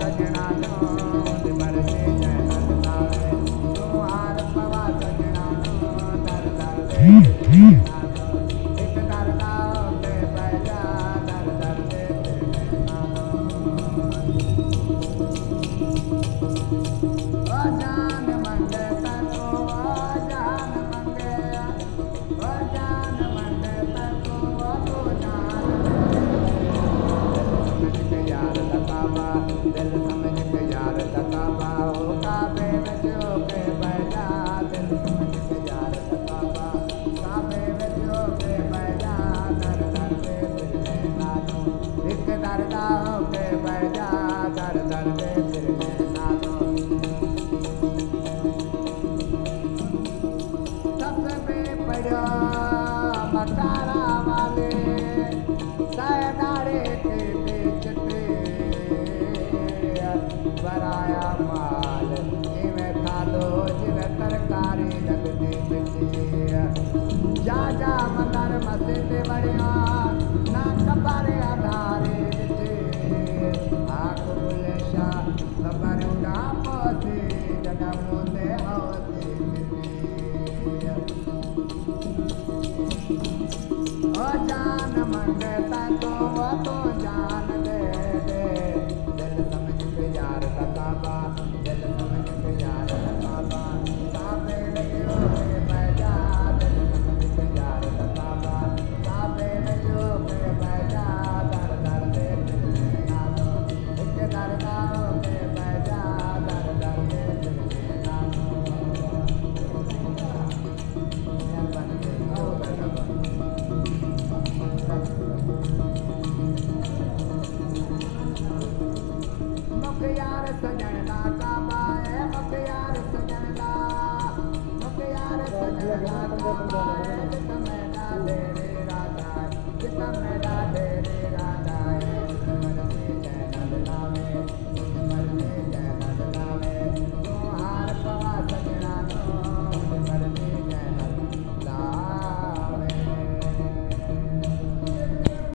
सजना नो दर से जैनत लावे तुम्हार पवा सजना नो दर दर दे एक दर लाओ के बैजा दर दर दे ओ जान मंगे तको ओ जान मंगे ओ जान मंगे तको ओ तो जान समझ के यार तकाबा दिल समझ के यार तकाबा ओ काबे में जो के बैठा दिल समझ के यार तकाबा काबे में जो के बैठा दर दर दे फिरने नानो एक दर लाओ के बैठा दर दर दे फिरने नानो सबसे बड़ा मटारा वाले सायदारे के बेचते बराया माल इमें खा लो जिमें तरकारी लगती बिची जा जा मंदर मस्ते बढ़िया ना कबारे आधारे बिचे आख बुलेशा खबर उड़ा पोसे जगा मोते होते ओ जान मंगे